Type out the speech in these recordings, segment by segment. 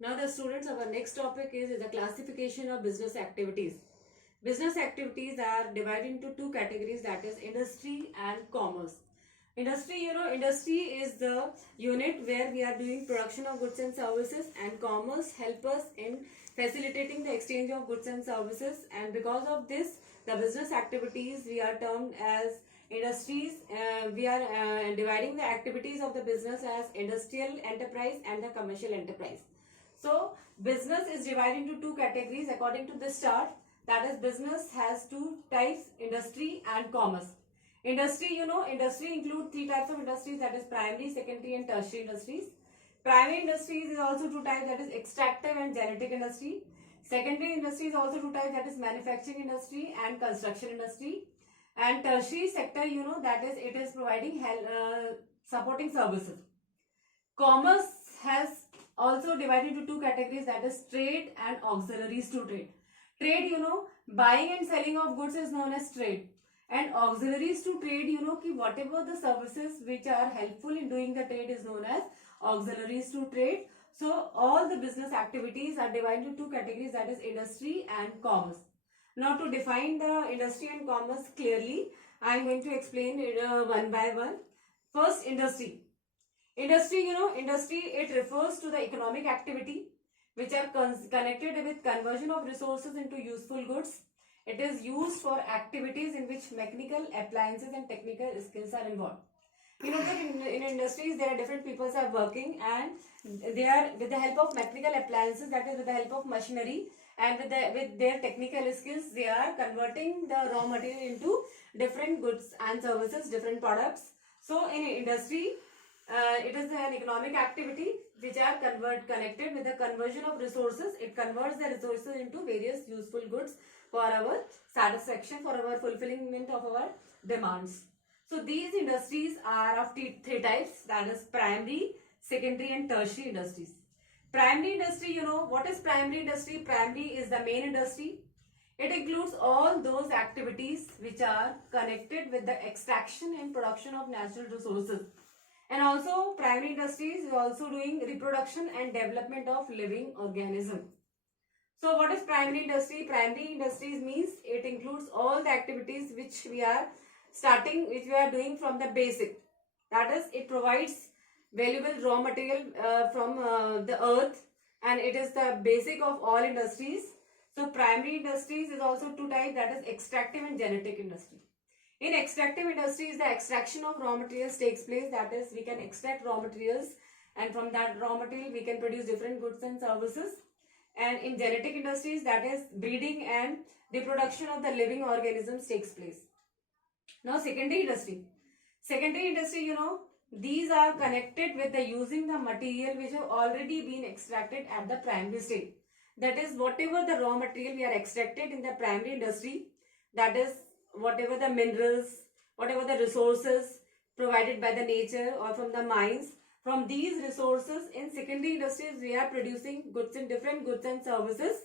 Now the students, our next topic is the classification of business activities. Business activities are divided into two categories, that is industry and commerce. Industry, industry is the unit where we are doing production of goods and services, and commerce help us in facilitating the exchange of goods and services. And because of this, the business activities we are termed as industries. We are dividing the activities of the business as industrial enterprise and the commercial enterprise. So business is divided into two categories according to this chart. That is, business has two types, industry and commerce. Industry, industry include three types of industries, that is primary, secondary and tertiary industries. Primary industries is also two types, that is extractive and genetic industry. Secondary industry is also two types, that is manufacturing industry and construction industry. And tertiary sector, that is it is providing supporting services. Commerce has also divided into two categories, that is trade and auxiliaries to trade. Trade, buying and selling of goods is known as trade. And auxiliaries to trade, whatever the services which are helpful in doing the trade is known as auxiliaries to trade. So all the business activities are divided into two categories, that is industry and commerce. Now to define the industry and commerce clearly, I am going to explain it one by one. First, industry. Industry, industry, it refers to the economic activity which are connected with conversion of resources into useful goods. It is used for activities in which mechanical appliances and technical skills are involved. You know that in industries there are different people are working, and they are with the help of mechanical appliances, that is with the help of machinery, and with their technical skills they are converting the raw material into different goods and services, different products. So in industry, it is an economic activity which are connected with the conversion of resources. It converts the resources into various useful goods for our satisfaction, for our fulfillment of our demands. So these industries are of three types, that is primary, secondary and tertiary industries. Primary industry, what is primary industry? Primary is the main industry. It includes all those activities which are connected with the extraction and production of natural resources. And also primary industries is also doing reproduction and development of living organism. So what is primary industry? Primary industries means it includes all the activities which we are doing from the basic. That is, it provides valuable raw material from the earth, and it is the basic of all industries. So primary industries is also two types, that is extractive and genetic industry. In extractive industries, the extraction of raw materials takes place, that is we can extract raw materials, and from that raw material we can produce different goods and services. And in genetic industries, that is breeding and reproduction of the living organisms takes place. Now secondary industry. Secondary industry, these are connected with the using the material which have already been extracted at the primary stage. That is, whatever the raw material we are extracted in the primary industry, that is whatever the minerals, whatever the resources provided by the nature or from the mines, from these resources in secondary industries we are producing goods and different goods and services.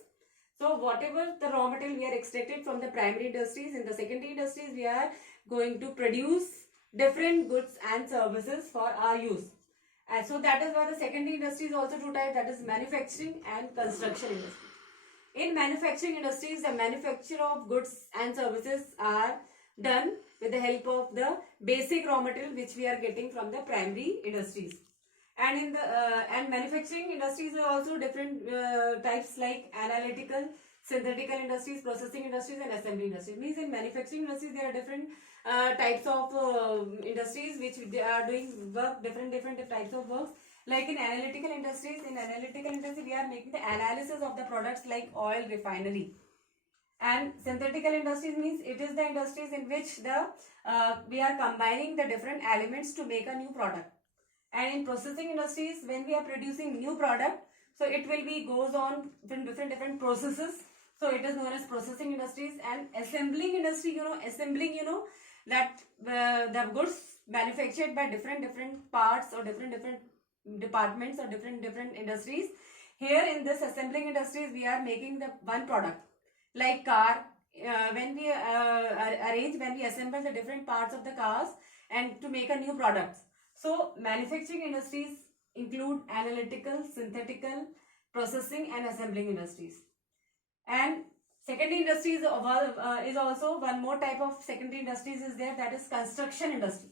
So whatever the raw material we are extracted from the primary industries, in the secondary industries we are going to produce different goods and services for our use. And so that is why the secondary industry is also two types, that is manufacturing and construction industry. In manufacturing industries, the manufacture of goods and services are done with the help of the basic raw material which we are getting from the primary industries. And in the manufacturing industries are also different types, like analytical, synthetical industries, processing industries and assembly industries. Means in manufacturing industries there are different types of industries which they are doing work, different types of works. Like in analytical industries, we are making the analysis of the products like oil refinery. And synthetical industries means it is the industries in which the we are combining the different elements to make a new product. And in processing industries, when we are producing new product, so it will be goes on different processes. So it is known as processing industries. And assembling industry, that the goods manufactured by different parts or different departments or different industries. Here in this assembling industries, we are making the one product, like car. When we assemble the different parts of the cars and to make a new product. So manufacturing industries include analytical, synthetical, processing and assembling industries. And secondary industry is also one more type of secondary industries is there, that is construction industry.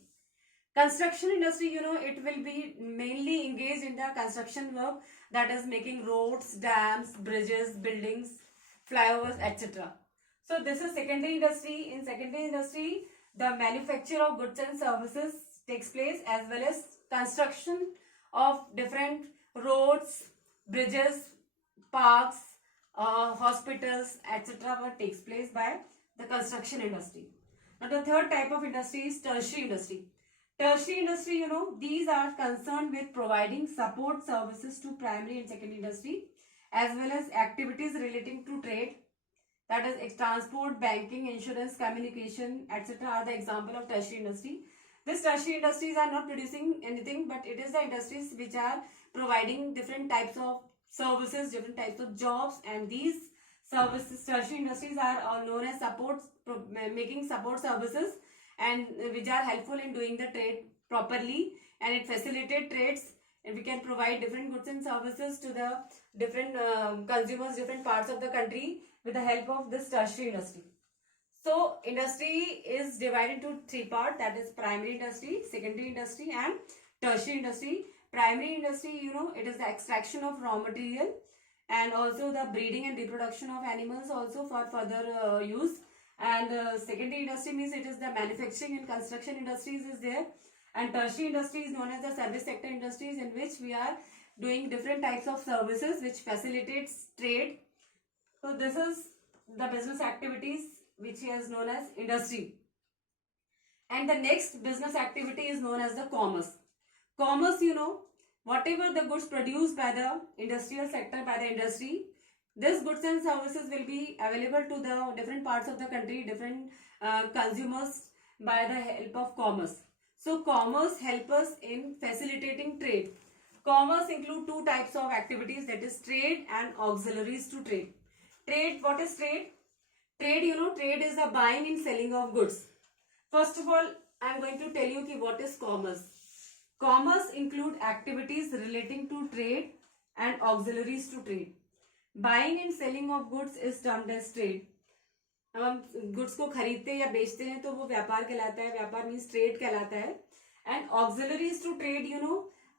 Construction industry, it will be mainly engaged in the construction work, that is making roads, dams, bridges, buildings, flyovers, etc. So this is secondary industry. In secondary industry, the manufacture of goods and services takes place, as well as construction of different roads, bridges, parks, hospitals, etc. takes place by the construction industry. Now the third type of industry is tertiary industry. Tertiary industry, these are concerned with providing support services to primary and secondary industry, as well as activities relating to trade, that is transport, banking, insurance, communication, etc. are the example of tertiary industry. These tertiary industries are not producing anything, but it is the industries which are providing different types of services, different types of jobs, and these services, tertiary industries, are known as making support services, and which are helpful in doing the trade properly, and it facilitates trades, and we can provide different goods and services to the different consumers, different parts of the country with the help of this tertiary industry. So industry is divided into three parts, that is primary industry, secondary industry, and tertiary industry. Primary industry, it is the extraction of raw material, and also the breeding and reproduction of animals also for further use. And secondary industry means it is the manufacturing and construction industries is there, and tertiary industry is known as the service sector industries, in which we are doing different types of services which facilitates trade. So this is the business activities which is known as industry. And the next business activity is known as the commerce. Commerce, whatever the goods produced by the industrial sector, by the industry, these goods and services will be available to the different parts of the country, different consumers, by the help of commerce. So commerce helps us in facilitating trade. Commerce include two types of activities, that is trade and auxiliaries to trade. Trade, what is trade? Trade, trade is the buying and selling of goods. First of all, I am going to tell you what is commerce. Commerce include activities relating to trade and auxiliaries to trade. Buying and selling of goods is termed as trade. अब हम goods को खरीदते या बेचते हैं तो वो व्यापार कहलाता है, व्यापार मीन्स ट्रेड कहलाता है. एंड ऑक्सिलरीज टू ट्रेड,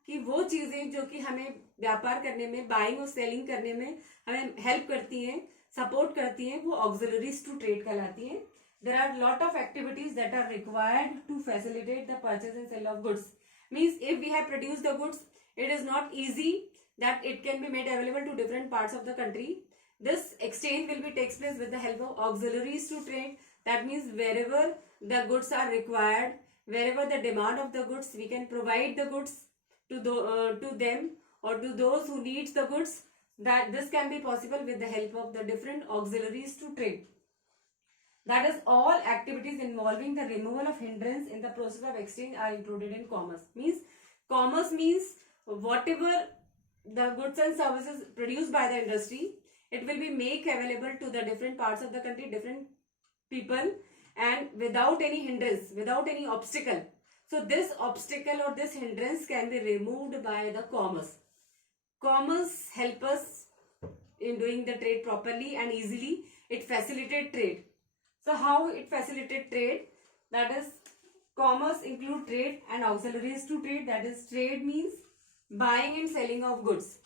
कि वो चीजें जो कि हमें व्यापार करने में, बाइंग और सेलिंग करने में हमें हेल्प करती हैं, सपोर्ट करती हैं, वो ऑक्सिलरीज टू ट्रेड कहलाती हैं. There are lot of activities that are required to facilitate the purchase and sale of goods. Means if we have produced the goods, it is not easy that it can be made available to different parts of the country. This exchange will be takes place with the help of auxiliaries to trade. That means wherever the goods are required, wherever the demand of the goods, we can provide the goods to them or to those who needs the goods. That this can be possible with the help of the different auxiliaries to trade. That is, all activities involving the removal of hindrance in the process of exchange are included in commerce. Commerce means whatever the goods and services produced by the industry, it will be made available to the different parts of the country, different people, and without any hindrance, without any obstacle. So this obstacle or this hindrance can be removed by the commerce. Commerce help us in doing the trade properly and easily. It facilitates trade. So how it facilitates trade? That is, commerce include trade and auxiliaries to trade. That is, trade means buying and selling of goods.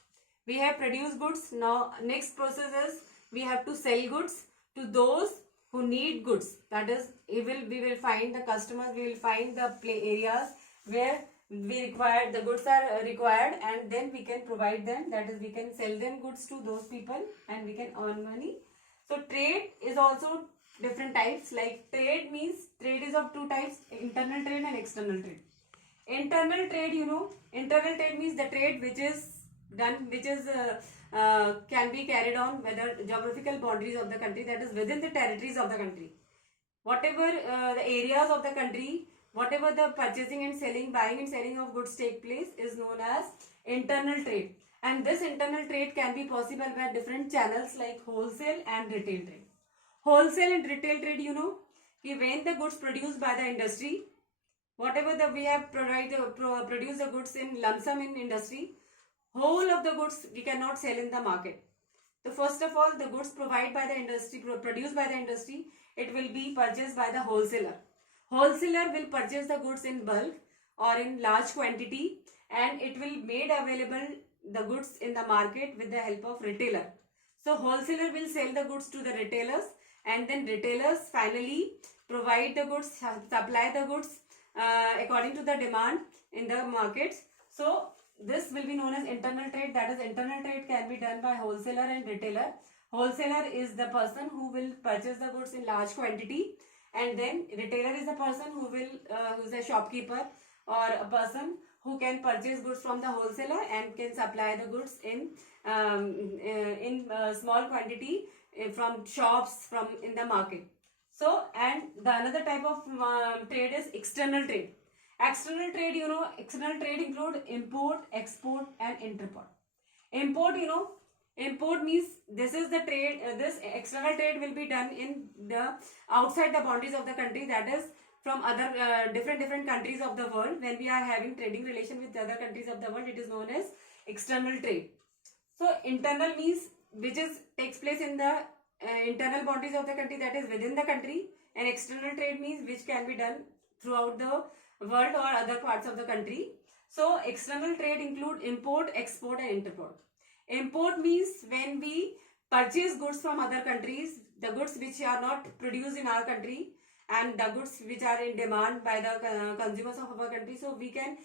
We have produced goods. Now next process is we have to sell goods to those who need goods. That is, we will find the customers, we will find the areas where we require the goods are required, and then we can provide them. That is, we can sell them goods to those people and we can earn money. So trade is also different types. Like trade means, trade is of two types: internal trade and external trade. Internal trade, internal trade means the trade which is done, which is can be carried on whether geographical boundaries of the country, that is within the territories of the country. Whatever the areas of the country, whatever the purchasing and selling, buying and selling of goods take place is known as internal trade. And this internal trade can be possible by different channels like wholesale and retail trade. Wholesale and retail trade, when the goods produced by the industry, whatever we have produced the goods in lump sum in industry, whole of the goods we cannot sell in the market. So first of all, the goods provided by the industry, produced by the industry, it will be purchased by the wholesaler. Wholesaler will purchase the goods in bulk or in large quantity, and it will made available the goods in the market with the help of retailer. So wholesaler will sell the goods to the retailers, and then retailers finally provide the goods, supply the goods according to the demand in the markets. So this will be known as internal trade. That is, internal trade can be done by wholesaler and retailer. Wholesaler is the person who will purchase the goods in large quantity, and then retailer is the person who will who is a shopkeeper or a person who can purchase goods from the wholesaler and can supply the goods in small quantity from shops from in the market. So, and the another type of trade is external trade. External trade, external trade include import, export and interport. Import, import means this is the trade, this external trade will be done in the outside the boundaries of the country, that is from other different countries of the world. When we are having trading relation with other countries of the world, it is known as external trade. So internal means which is takes place in the internal boundaries of the country, that is within the country, and external trade means which can be done throughout the world or other parts of the country. So external trade include import, export and interport. Import means when we purchase goods from other countries, the goods which are not produced in our country and the goods which are in demand by the consumers of our country, so we can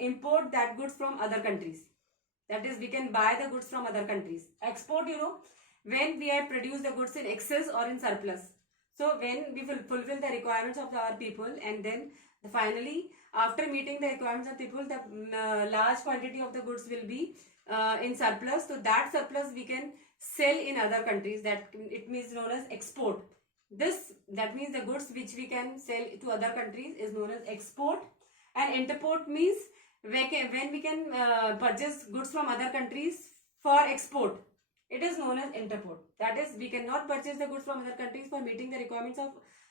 import that goods from other countries. That is, we can buy the goods from other countries. Export, when we have produced the goods in excess or in surplus. So when we will fulfill the requirements of our people, and then finally after meeting the requirements of people, the large quantity of the goods will be in surplus. So that surplus we can sell in other countries. That it means known as export. That means the goods which we can sell to other countries is known as export. And interport means when we can purchase goods from other countries for export, it is known as interport. That is, we cannot purchase the goods from other countries for meeting the requirements of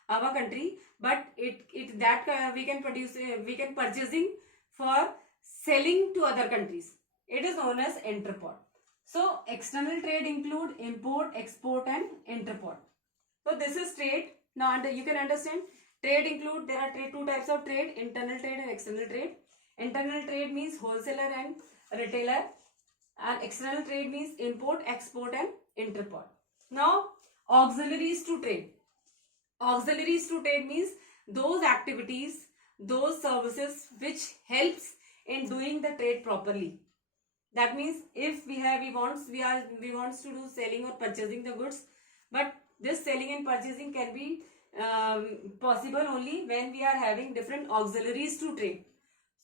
our country, but we can purchasing for selling to other countries. It is known as interport. So external trade include import, export and interport. So this is trade. Now you can understand trade include, there are two types of trade: internal trade and external trade. Internal trade means wholesaler and retailer, and external trade means import, export and interport. Now auxiliaries to trade. Auxiliaries to trade means those activities, those services which helps in doing the trade properly. That means if we wants to do selling or purchasing the goods, but this selling and purchasing can be possible only when we are having different auxiliaries to trade.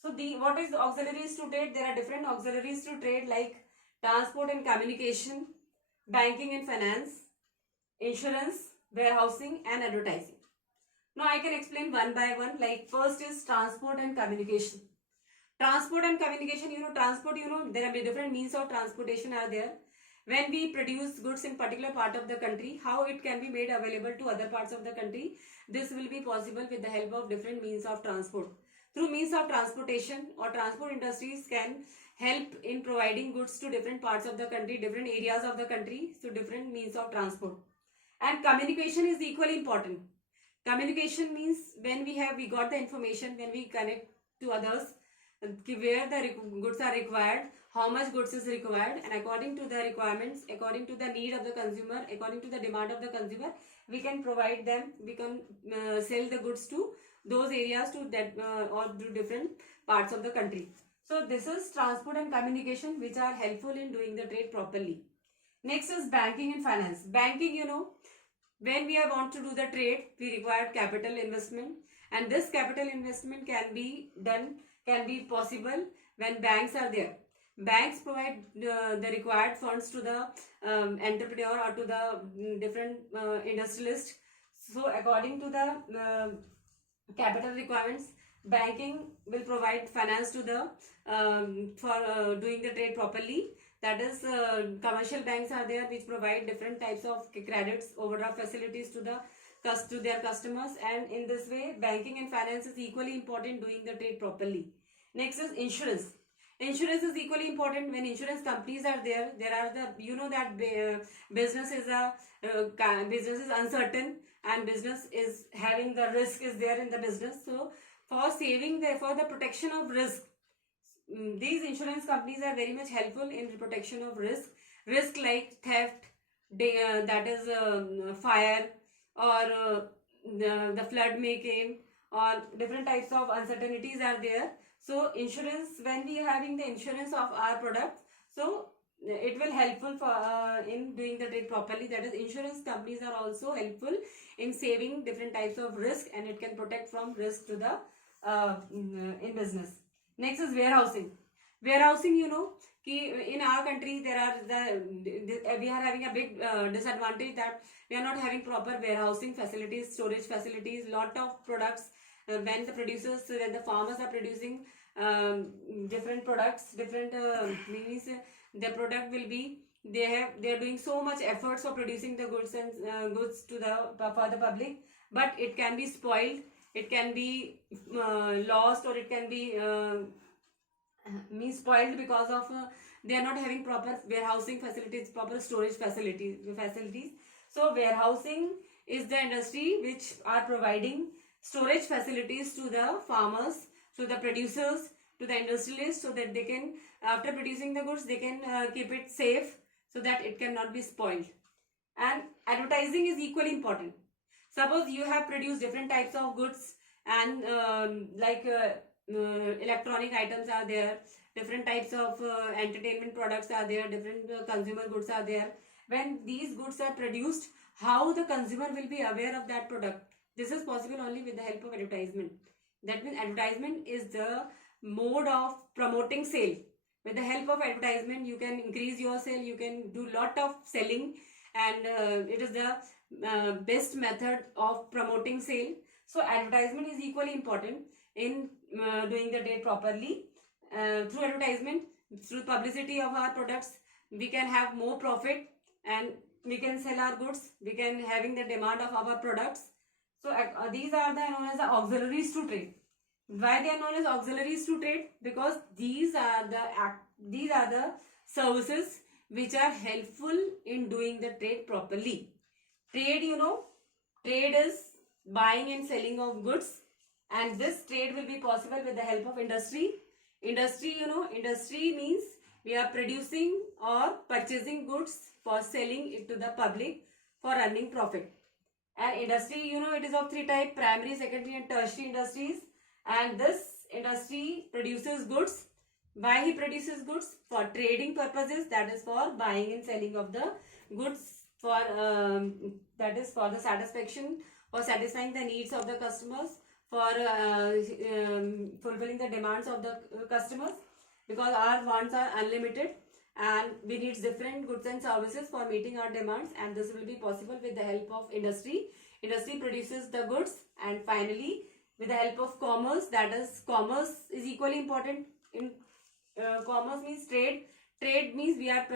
So what is auxiliaries to trade? There are different auxiliaries to trade like transport and communication, banking and finance, insurance, warehousing and advertising. Now I can explain one by one. Like first is transport and communication. Transport and communication, transport, there are different means of transportation are there. When we produce goods in particular part of the country, how it can be made available to other parts of the country, this will be possible with the help of different means of transport. Through means of transportation, or transport industries can help in providing goods to different parts of the country, different areas of the country, so different means of transport. And communication is equally important. Communication means when we got the information, when we connect to others, where the goods are required, how much goods is required, and according to the requirements, according to the need of the consumer, according to the demand of the consumer, we can provide them, we can sell the goods to those areas, to that or to different parts of the country. So this is transport and communication which are helpful in doing the trade properly. Next is banking and finance. Banking, when we want to do the trade, we require capital investment, and this capital investment can be possible when banks are there. Banks provide the required funds to the entrepreneur or to the different industrialist. So according to the capital requirements, banking will provide finance to the for doing the trade properly. That is, commercial banks are there which provide different types of credits, overdraft facilities to their customers, and in this way banking and finance is equally important doing the trade properly. Next is insurance. Insurance is equally important. When insurance companies are there, there are the, you know that business is a business is uncertain, and business is having the risk is there in the business. So for saving the, for the protection of risk, these insurance companies are very much helpful in the protection of risk like theft, that is fire, or the flood may came, or different types of uncertainties are there. So insurance, when we are having the insurance of our products, so it will helpful for in doing the trade properly. That is, insurance companies are also helpful in saving different types of risk, and it can protect from risk to the in business. Next is warehousing. Warehousing, you know, in our country there are we are having a big disadvantage that we are not having proper warehousing facilities, storage facilities. Lot of products, when the producers, when the farmers are producing different products, different means the product will be, they are doing so much efforts for producing the goods and goods to the for the public, but it can be spoiled, it can be lost, or it can be means spoiled because of they are not having proper warehousing facilities, proper storage facilities. So warehousing is the industry which are providing storage facilities to the farmers, to the producers, to the industrialists, so that they can, after producing the goods, they can keep it safe, so that it cannot be spoiled. And advertising is equally important. Suppose you have produced different types of goods, and electronic items are there, different types of entertainment products are there, different consumer goods are there. When these goods are produced, how the consumer will be aware of that product? This is possible only with the help of advertisement. That means advertisement is the mode of promoting sale. With the help of advertisement, you can increase your sale, you can do lot of selling, and it is the best method of promoting sale. So advertisement is equally important in doing the trade properly. Through advertisement, through publicity of our products, we can have more profit, and we can sell our goods, we can having the demand of our products. So these are the known as the auxiliaries to trade. Why they are known as auxiliaries to trade? Because these are the services which are helpful in doing the trade properly. Trade, you know, trade is buying and selling of goods, and this trade will be possible with the help of industry. Industry, you know, industry means we are producing or purchasing goods for selling it to the public for earning profit. And industry, you know, it is of three types: primary, secondary and tertiary industries. And this industry produces goods. Why he produces goods? For trading purposes, that is for buying and selling of the goods, for that is for the satisfaction, for satisfying the needs of the customers, for fulfilling the demands of the customers, because our wants are unlimited and we need different goods and services for meeting our demands, and this will be possible with the help of industry. Industry produces the goods, and finally with the help of commerce, that is, commerce is equally important. In commerce means trade. Trade means we are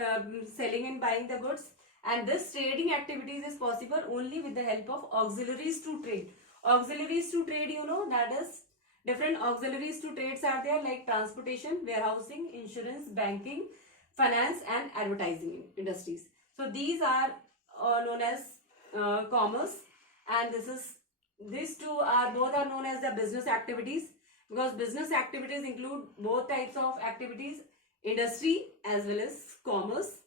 selling and buying the goods, and this trading activities is possible only with the help of auxiliaries to trade. Auxiliaries to trade, you know, that is, different auxiliaries to trades are there, like transportation, warehousing, insurance, banking, finance and advertising industries. So these are known as commerce, and these two are both are known as the business activities, because business activities include both types of activities, industry as well as commerce.